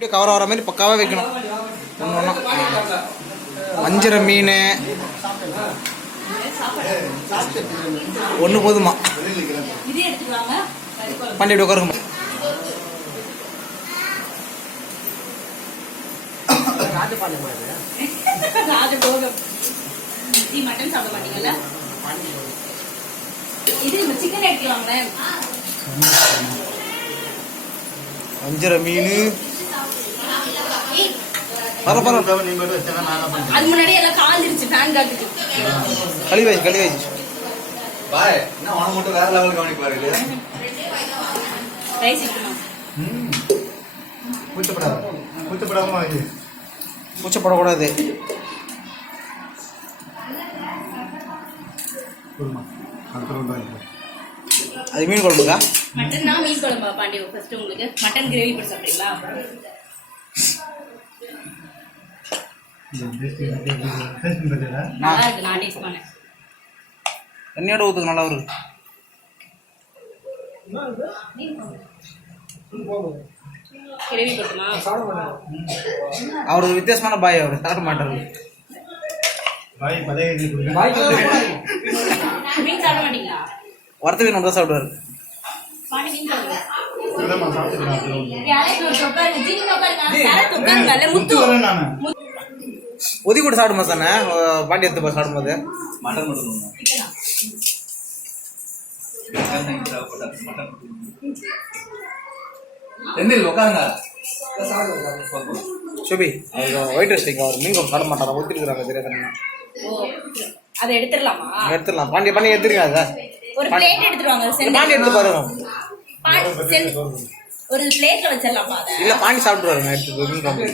Cover ஆகிற மாதிரி பக்காவாக வைக்கணும். ஒன்று ஒன்றா வஞ்சிர மீன் ஒன்று போதுமா? பண்டிகை உட்காருங்கம்மா. வஞ்சிர மீன் கூச்சப்படக்கூடாது. அது மீன் குழம்புக்கா? மட்டன்னா மீன் குழம்பா பாண்டி? ஃபர்ஸ்ட் உங்களுக்கு மட்டன் கிரேவி போட்டு சாப்பிடுறீங்களா? நல்லா இருக்கு, நான் டேஸ்ட் பண்ணேன். தண்ணியோட ஊத்துக்கு நல்லா இருக்கு. கிரேவி போட்டுமா? அவர் ஒரு வித்தியாசமான பாய், அவர் சாப்பிட மாட்டாரு. மீன் சாப்பிட மாட்டீங்களா? வறுத்த மீன் ஒன்றா சாப்பிடுவாரு. ஒதி கூட சாப்பிடுமா தானே பாண்டி எடுத்து சாப்பிடும்போது? மட்டன் மட்டும் சுபி ஒயிட் ரைஸ் அவர் மீன் குழம்பு சாப்பிட மாட்டாரா? ஒத்திருக்கிறாங்க தெரியாதுன்னா அதை எடுத்துடலாமா? எடுத்துடலாம். பாண்டி பண்ணி எடுத்துருங்க. அதை ஒரு பிளேட் எடுத்துருவாங்க. பாண்டி எடுத்து பாருங்க. ஒரு பிளேட்ல வச்சிடலாமா? இல்ல பாண்டி சாப்பிட்டுருவாருங்க. எடுத்து மீன் குழம்பு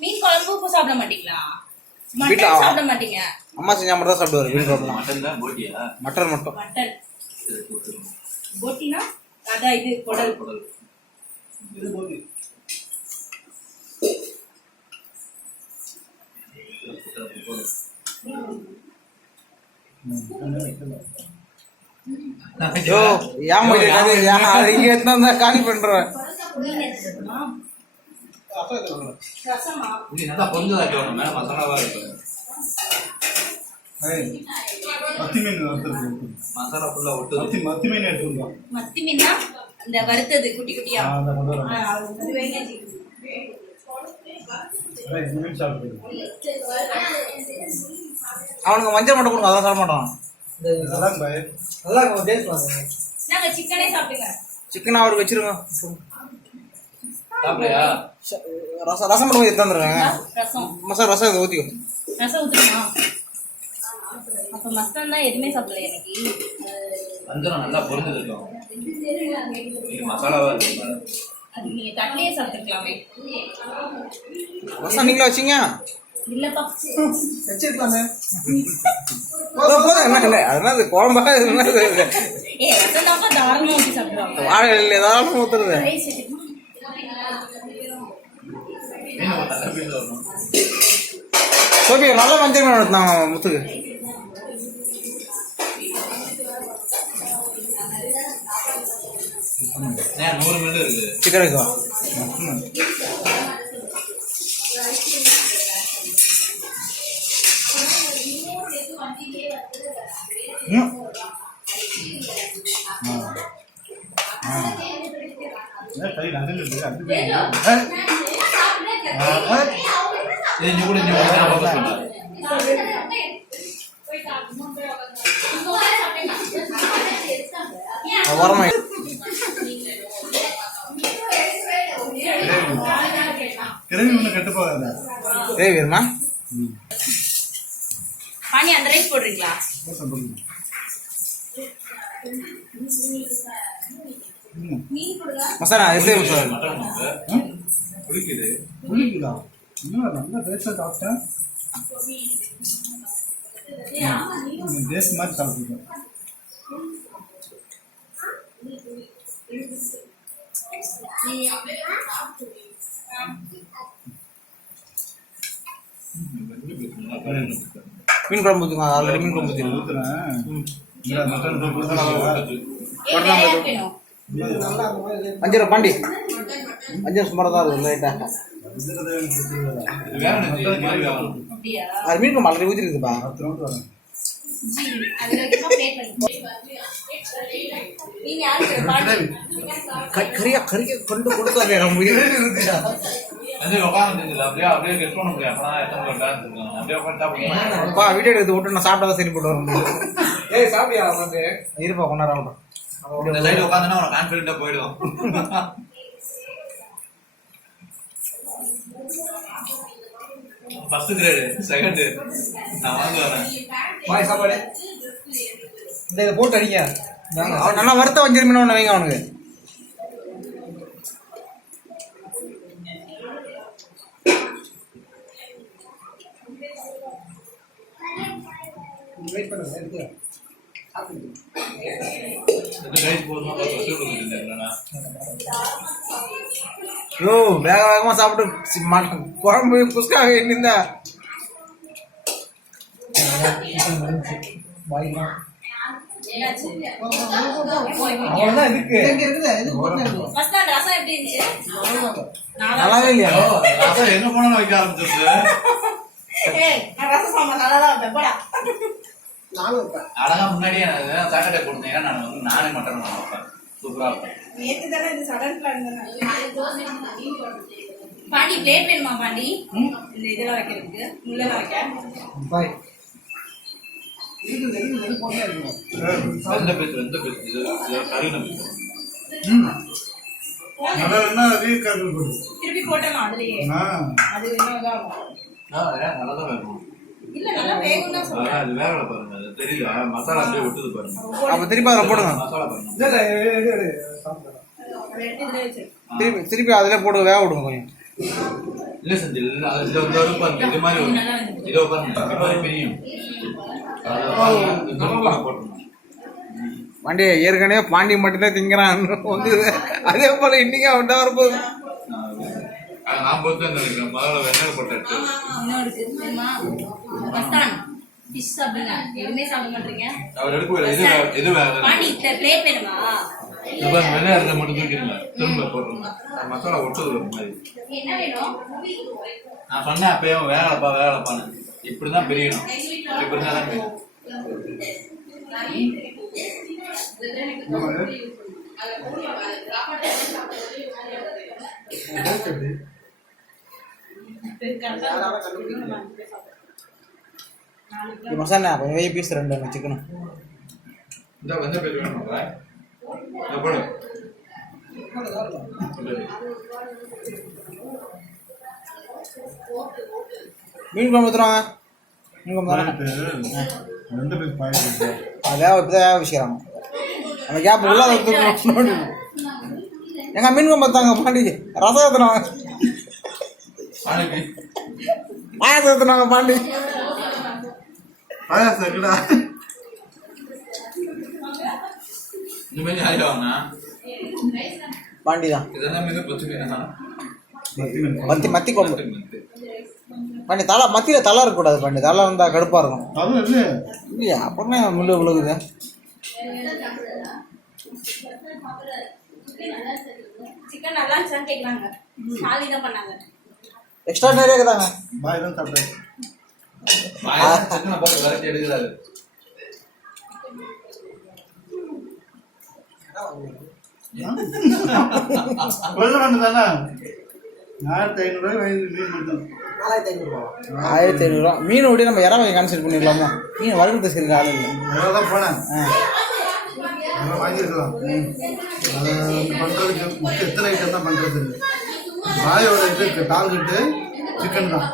மீன் குழம்பு உப்பு சாப்பிட மாட்டீங்களா? மட்டன் சாப்பிட மாட்டீங்க? அம்மா செஞ்சா மட்டும் தான் சாப்பிடுவாரு மீன் குழம்பு. மட்டன் மட்டும். மட்டன் போட்டினா அதான் இது குடல். காலி பண்றேன். மத்தி மீனா இந்த வறுத்தது குட்டி குட்டியா? அவனுக்கு மஞ்சள் மட்டும் கொடுங்க, அதெல்லாம் சாப்பிட மாட்டான். சிக்கனே சாப்பிடுங்க. சிக்கன் அவருக்கு வச்சிருங்க. ரசம் ரசம் மட்டும் எடுத்துருங்க. மசாலா ரசம் இதை ஊற்றிக்கும். ரசம் ஊற்றுமா? அப்போ மசாலா தான் எதுவுமே சாப்பிடல எனக்கு. நல்லா பொருந்துருக்கும். மசாலாவா இருக்கு. அது நீங்க தண்ணியே சாப்பிட்டுக்கலாமே. ரசம் நீங்களா வச்சிங்க? இல்லப்பா வச்சிருக்காங்க. அதனால குழம்பா ரசம் தான் தாராளமா ஊற்றி சாப்பிடுவாங்க. வாழை ஏதாவது ஊத்துறது. சோபி நல்ல மஞ்சள் மீன் எடுத்தான் முத்துக்கு. சிக்கன் இருக்கா? வரமா வேணுமா? பாணி அந்த ரைஸ் போடுறீங்களா? மசாலா எப்படி புளிக்குதா? நல்லா டேஸ்டா சாப்பிட்டேன். டேஸ்ட் மாதிரி சாப்பிட்டுருக்கேன். மீன் குழம்பு ஊற்றுங்க, ஆல்ரெடி மீன் குழம்பு ஊற்றிருக்கு. ஊற்றுறேன். ம். இந்த மட்டன் வேணும் வஞ்சிர பாண்டி வஞ்சிர சுமாராக தான் இருக்குது லைட்டாக. வேற என்ன இது மாதிரி வேணும். அப்படியா அது மீன் குழம்பு ஆல்ரெடி ஊற்றிருக்குப்பா. அதுல வைக்கமா plate பண்ணி நீங்க யாருக்கு பாட்டி கறியா கொண்டு கொடுத்தாங்க நம்ம அது உட்காந்துல அப்படியே கெட் பண்ண முடியும். அப்பதான் எத்தனை பேர் டான்ஸ் இருக்காங்க. அப்படியே உட்காந்து சாப்பிடுங்க. அப்பா வீடியோ எடுத்து விட்டு நான் சாப்பிட்டா சரி போட்டு வர முடியும். ஏய் சாப்பிட்டியா வந்து இருப்பா கொண்டாடுறோம். இந்த சைடு உட்காந்துனா உனக்கு கான்ஃபிடென்ட்டா போயிடும். ஃபர்ஸ்ட் கிரேடு செகண்ட் நான் வாங்க வரேன். பாய் சாப்பாடு இந்த இதை போட்டு அடிங்க. அவன் நல்லா வறுத்த வஞ்சிர மீன் ஒன்று வைங்க அவனுக்கு. வெயிட் பண்ணுங்க இருக்கு. இந்த ரைஸ் போடுமா பார்த்து சொல்லுங்க இல்லைனா. யோ வேக வேகமாக சாப்பிட்டு குழம்பு குஸ்கா இருந்தா வாய்க்கலாம். என்னாச்சு அவ்வளவுதான் இருக்கு. ஃபர்ஸ்ட் அந்த ரசம் எப்படி இருந்துச்சு நல்லாவே இல்லையா? ரசம் எங்க போனாலும் வைக்க ஆரம்பிச்சிருச்சு. ஏய் நான் ரசம் சாம்பார் நல்லா தான் வைப்பேன் போடா அழகா முன்னாடியே நான் சாக்கடை போட்டேன். நான் வந்து நானே மட்டன் வைப்பேன். சூப்பரா இருக்கும். நேத்து தானே இது சடன் பிளான் தானே பாண்டி பிளேட் வேணுமா பாண்டி இந்த இதெல்லாம் வைக்கிறதுக்கு முள்ளெல்லாம் வைக்க பாய் வெந்த பேசு இது கருகின பேசு. திருப்பி போட்டலாம் அதுலயே அது இன்னும் இதாகும். நல்லா தான் இருக்கும். இல்ல நல்லா வேகும் தான் சொல்றேன். அது வேற பாருங்க. அது தெரியல மசாலா அப்படியே விட்டுது பாருங்க. அப்போ திருப்பி அதில் போடுங்க. மசாலா பாருங்க. அதை எடுத்து இதுல வச்சிரு திருப்பி அதில் போட்டு வேக விடுங்க கொஞ்சம். இல்ல செஞ்சு அது இதுல வந்து பாருங்க. இது மாதிரி வரும். இதோ பாருங்க. இது மாதிரி பிரியும். போட்டுருங்க. பாண்டி ஏற்கனவே பாண்டி மட்டும்தான் திங்கிறான் வந்து அதே போல இன்னைக்கு அவன் வரப்போகுது. நான் பொறுத்து நினைக்கிறேன். முதல்ல வெண்ணெய் போட்டு இன்னொரு தெரியுமா மஸ்தான் ஃபிஷ் சாப்பிடுங்க எதுவுமே சாப்பிட மாட்டீங்க அவர் எடுக்க இது வேற பாண்டி பிளேட் வேணுமா வெண்ணெய் அரைச்ச மட்டும் தூக்கிடுங்க. திரும்ப போட்டுருங்க. மசாலா ஒட்டுது ஒரு மாதிரி. என்ன வேணும் நான் சொன்னேன் அப்பயும் வேகலப்பான்னு. இப்படிதான் பிரியணும். இப்படி இருந்தா தான் பிரியும். மசாலா கொஞ்சம் வெய்ய பீஸ் 2 சிக்கனு. இந்த வெந்த பேர் வேணுமா? போடு. மீன் குழம்பு ஊற்றுறாங்க. மீன் குழம்பு தானே அதான் இப்போதான் வேக வச்சுக்கிறாங்க. அந்த கேப் உள்ள எங்க மீன் குழம்பு பார்த்தாங்க பாண்டி ரசம் ஊற்றுனாங்க. பாயசம் ஊற்றுனாங்க பாண்டி. பாயாசம் இருக்குடா. இந்த மாதிரி ஆயிடுவாங்க. பாண்டி தான் இதெல்லாம் மீது பச்சை மத்தி குழம்பு பாண்டி. தலை மத்தியில் தலை இருக்கக்கூடாது பாண்டி. தலை இருந்தால் கடுப்பாக இருக்கும். அதுவும் இல்லை. இல்லையா அப்படின்னா முள்ளு விழுகுது. சிக்கன் நல்லா இருந்துச்சான்னு கேட்குறாங்க. சாலி தான் பண்ணாங்க. எக்ஸ்ட்ரா நிறைய இருக்குதாங்க. பாய் தான் சாப்பிட்டேன். சிக்கனை போட்டு விரட்டி எடுக்கிறாரு. தானே 1500 மீன் மட்டும் 1500 மீன் ஓடி நம்ம இறா வாங்கி கான்செப்ட் பண்ணிடலாமா? மீன் வளர்க்குறது சரி ஆள் இல்லை. தான் போனேன். வாங்கியிருக்கலாம். அது பண்ணுறதுக்கு மொத்தம் எத்தனை ஐட்டம் தான் பண்ணுறது. பாயோட இது டார்கெட்டு சிக்கன் தான்.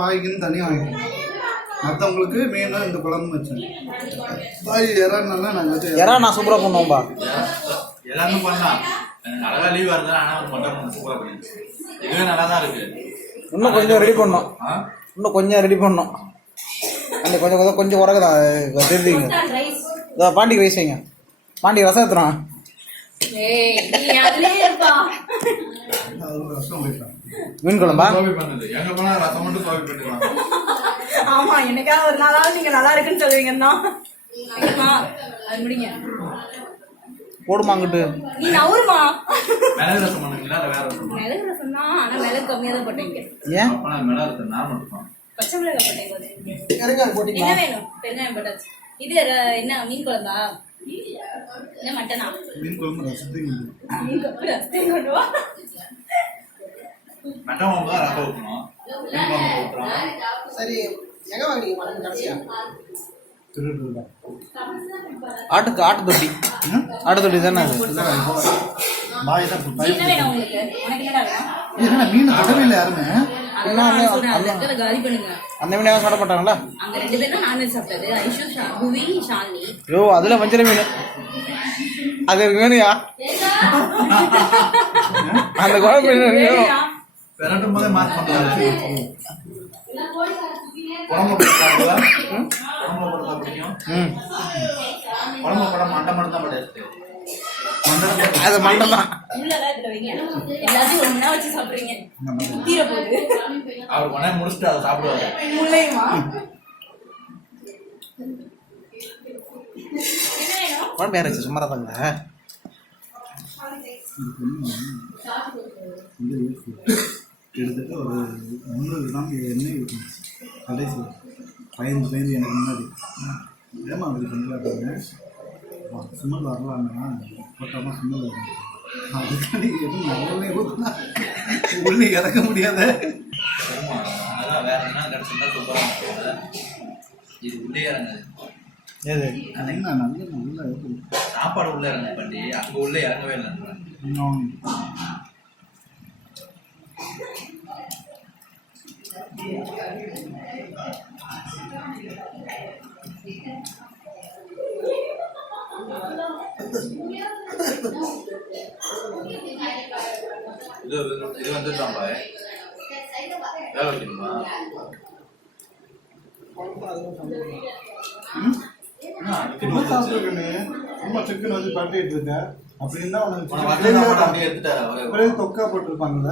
பாய்க்குன்னு தனியாக வாங்கிக்கணும். மற்றவங்களுக்கு மீனும் இந்த குழம்பு வச்சேன். பாய் இறான்னா நாங்கள் இறா நான் சூப்பராக பண்ணுவோம்பா. எல்லாமே பண்ணலாம். அழகா லீவா இருந்தா ஆனா மட்டும் சூப்பரா பண்ணிடுச்சு. இதுவே நல்லா தான் இருக்கு. இன்னும் கொஞ்சம் ரெடி பண்ணோம். இன்னும் கொஞ்சம் ரெடி பண்ணோம். அந்த கொஞ்சம் உறகுதான் தெரிஞ்சுங்க. ரைஸ் பாண்டிக்கு ரைஸ் வைங்க. பாண்டி ரசம் எடுத்துறான். ரசம் வைக்கலாம். மீன் குழம்பா? கோபி பண்ணது எங்க போனா ரசம் மட்டும் கோபி பண்ணிக்கலாம். ஆமா என்னைக்காவது ஒரு நாளாவது நீங்க நல்லா இருக்குன்னு சொல்லுவீங்கன்னா அது முடிங்க. போடுமாங்கிட்டு நீ நவுருமா. மிளகு ரசம் பண்ணுவீங்களா இல்லை வேற ரசம்? மிளகு ரசம் தான், ஆனா மிளகு கம்மியா தான் போட்டீங்க. ஏன் அப்போ நான் மிளகு ரசம் நார்மல் இருக்கும். பச்சை மிளகாய் போட்டீங்க. இறங்க என்ன போட்டீங்களா? வேணும்? பெருங்காயம் போட்டாச்சு. இது என்ன மீன் குழம்பா? என்ன மட்டனா? மீன் குழம்பு ரசத்துக்கு மீன் குழம்பு ரசத்தையும் கொண்டு வா. மட்டன் குழம்பு தான் ரசம் ஊற்றணும். மீன் குழம்பு ஊற்றுறோம். சரி எங்க வாங்கினீங்க மட்டன் கடைசியா? திருடுறா ஆட்டு தொட்டி ஆட்டு தொட்டி தானே அது. பாய் தான் என்ன வேணும் உங்களுக்கு? உனக்கு என்னடா வேணும்? என்ன மீன் தொடவே இல்லை யாருமே. அதெல்லாம் நான் சொல்றேன், அந்த இடத்துல காலி பண்ணுங்க. அந்த மீன் சாப்பிட மாட்டாங்களா? அங்க 2 பேரும் தான் நான்வெஜ் சாப்பிட்டது. ஐஷு, புவி, ஷாலினி. ஐயோ அதுல வஞ்சிர மீன் அது இருக்கு வேணுயா? அந்த குழம்பு வேணும். விரட்டும் போதே மார்க் பண்ணுறாங்க. குழம்பு போட்டா பிடிக்கும். குழம்பு போட மண்டை மட்டும் தான் போட்டு அது மண்டம் தான். உள்ளதான் இதுல வைங்க. எல்லாத்தையும் ஒண்ணா வச்சு சாப்பிடுறீங்க. தீர போகுது. அவர் உடனே முடிச்சுட்டு அதை சாப்பிடுவாரு. முள்ளையுமா? என்ன வேணும்? குழம்பு யாராச்சும் சும்மா தாங்க. கிட்டத்தட்ட ஒரு 300 கிராம் எண்ணெய் இருக்கும் கடைசி பயந்து எனக்கு முன்னாடி ஏமா அப்படி பண்ணிடாங்க. சுமல் வரலான்னா போட்டாமல் சுமல் வரணும். அதுக்காண்டி எதுவும் நல்லவே ஊற்றினா உள்ளே இறக்க முடியாத. அதெல்லாம் வேற என்ன கிடச்சிருந்தா சூப்பராக இருக்கும். இது உள்ளே இறங்குது. எது என்ன நல்ல சாப்பாடு உள்ள இறங்கு பண்ணி அங்கே உள்ளே இறங்கவே இல்லை. இது வந்துட்டாம்பா வேலை வைக்கணுமா? சாப்பிட்டுருக்கேன் சும்மா சிக்கன் வச்சு பரட்டிட்டு இருக்கேன் அப்படின்னு தான் அப்படியே எடுத்துட்டாரு. ஒரே தொக்கா போட்டிருப்பாங்கல்ல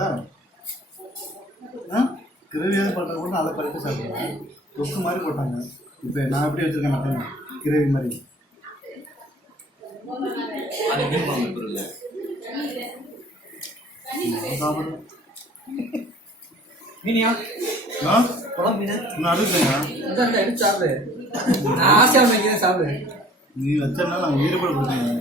கிரேவியாக பண்ணுறது கூட அதை பரட்டி சாப்பிடுவேன். தொக்கு மாதிரி போட்டாங்க. இப்போ நான் எப்படி வச்சுருக்கேன் மட்டன் கிரேவி மாதிரி. அது மீன் குழம்பு இல்லை சாப்பிடுவேன். மீனியா? குழம்பு மீன் நான் அடுத்தேங்க இந்த எடுத்து சாப்பிடு. நான் ஆசையாக வைக்கிறேன் சாப்பிடு. நீ வச்சனா நான் உயிர் போட கொடுத்தேன்.